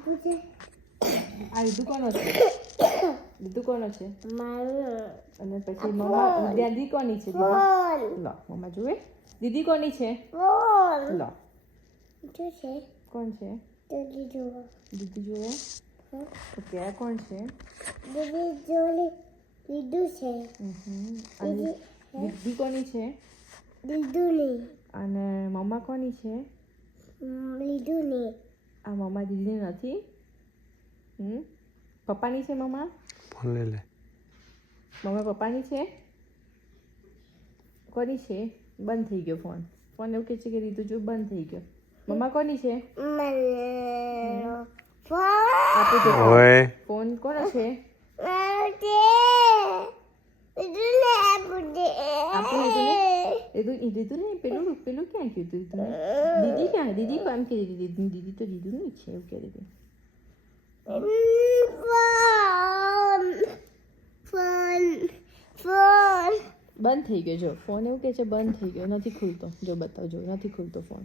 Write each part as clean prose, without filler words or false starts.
આ લીધું કોનો છે? લીધું કોનો છે? અને પછી મમ્મા દાદી કોની છે? દીદી લો મમ્મા જુએ દીદી કોની છે? લો કોણ છે? દીદી જુએ. ઓકે આ કોણ છે? અને દીદી કોની છે? અને મમ્મા કોની છે? આ મમ્મા દીદી નથી. પપ્પાની છે મમ્મા? ફોન લઈ લે. મમ્મા પપ્પાની છે? કોની છે? બંધ થઈ ગયો ફોન. ફોન એવું કહે છે કે રીતુ જો બંધ થઈ ગયો. મમ્મા કોની છે? આપી દો. ફોન કોનો છે? રીતુ ને પેલું ક્યાં કીધું તું? દીદી ક્યાં? દીદી કોમ કે દીદી તો દીદી નહીં છે એવું કહી દીધું. બંધ થઈ ગયો જો ફોન એવું કે છે બંધ થઈ ગયો નથી ખુલતો. જો બતાવજો નથી ખુલતો ફોન.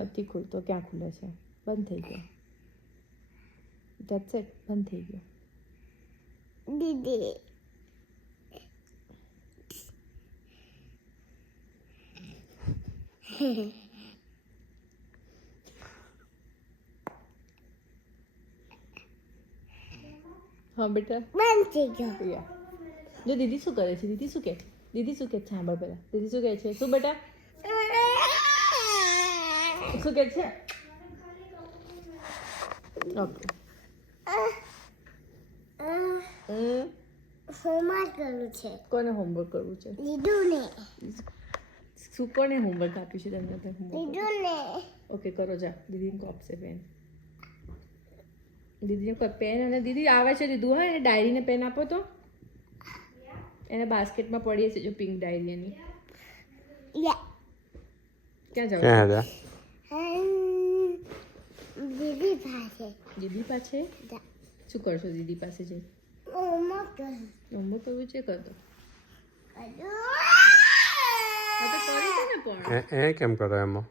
નથી ખુલતો. ક્યાં ખુલે છે? બંધ થઈ ગયો. That's it. બંધ થઈ ગયો. દીદી હા બેટા બંધ થઈ ગયો. જો દીદી શું કરે છે? દીદી શું કે? દીદી શું કે છે? સાંભળ પહેલા દીદી શું કહે છે? શું બેટા શું કહે છે? ઓકે હોમવર્ક કરવું છે. કોને હોમવર્ક કરવું છે? લીધું શું કોને હોમવર્ક આપ્યું છે તમને? ને ઓકે કરો જા. દીદીને કો આપશે પેન. દીદીને કોઈ પેન અને દીદી આવે છે દીધું હા એને ડાયરીને પેન આપો તો. એને બાસ્કેટમાં પડી છે જો પિંક ડાયરી એની. ક્યાં જાવ? દીદી પાસે. દીદી પાસે શું કરશો? દીદી પાસે જઈ હોમવર્ક કરું. હોમવર્ક કરવું છે કરતો. કરું. આ તો કરી છે ને પણ એ કેમ કરો એમાં?